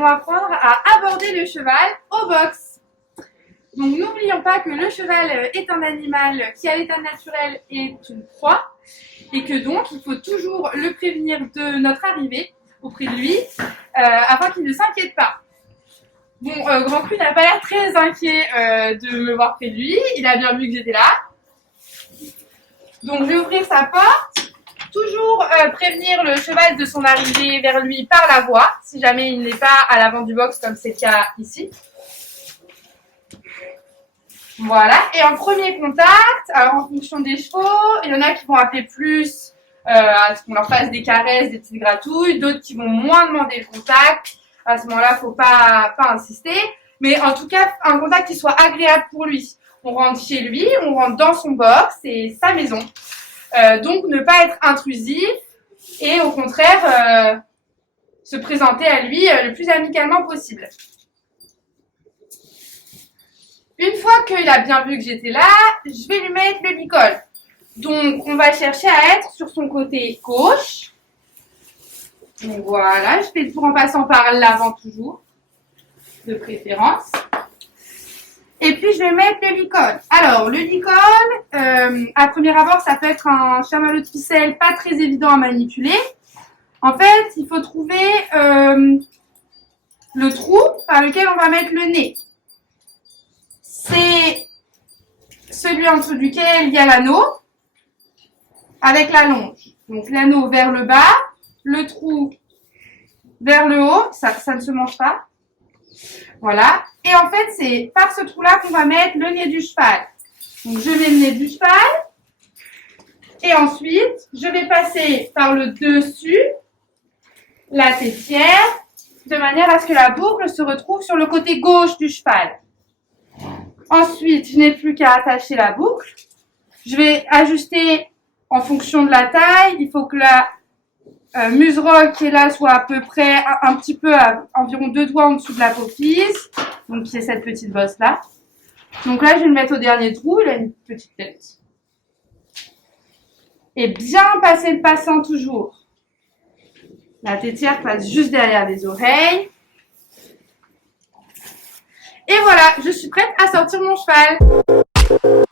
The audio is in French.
allons apprendre à aborder le cheval au box. Donc n'oublions pas que le cheval est un animal qui à l'état naturel est une proie et que donc il faut toujours le prévenir de notre arrivée auprès de lui afin qu'il ne s'inquiète pas. Bon, Grand Cru n'a pas l'air très inquiet de me voir près de lui, il a bien vu que j'étais là. Donc je vais ouvrir sa porte, toujours prévenir le cheval de son arrivée vers lui par la voix, si jamais il n'est pas à l'avant du box comme c'est le cas ici. Voilà, et en premier contact, alors en fonction des chevaux, il y en a qui vont appeler plus à ce qu'on leur fasse des caresses, des petites gratouilles, d'autres qui vont moins demander le contact. À ce moment-là, faut pas insister, mais en tout cas, un contact qui soit agréable pour lui. On rentre chez lui, on rentre dans son box, c'est sa maison. Donc, ne pas être intrusif et au contraire, se présenter à lui le plus amicalement possible. Une fois qu'il a bien vu que j'étais là, je vais lui mettre le licol. Donc, on va chercher à être sur son côté gauche. Donc voilà, je fais le tour en passant par l'avant toujours, de préférence. Et puis, je vais mettre le licol. Alors, le licol, à premier abord, ça peut être un chamallow de ficelle pas très évident à manipuler. En fait, il faut trouver le trou par lequel on va mettre le nez. C'est celui en dessous duquel il y a l'anneau avec la longe. Donc, l'anneau vers le bas, le trou vers le haut, ça ne se mange pas. Voilà. Et en fait, c'est par ce trou-là qu'on va mettre le nez du cheval. Donc, je mets le nez du cheval. Et ensuite, je vais passer par le dessus, la tétière, de manière à ce que la boucle se retrouve sur le côté gauche du cheval. Ensuite, je n'ai plus qu'à attacher la boucle. Je vais ajuster en fonction de la taille. Il faut que la muserolle qui est là soit à peu près un petit peu à environ 2 doigts en dessous de la popise. Donc, qui est cette petite bosse là. Donc là, je vais le mettre au dernier trou. Il a une petite tête. Et bien passer le passant toujours. La tétière passe juste derrière les oreilles. Et voilà, je suis prête à sortir mon cheval.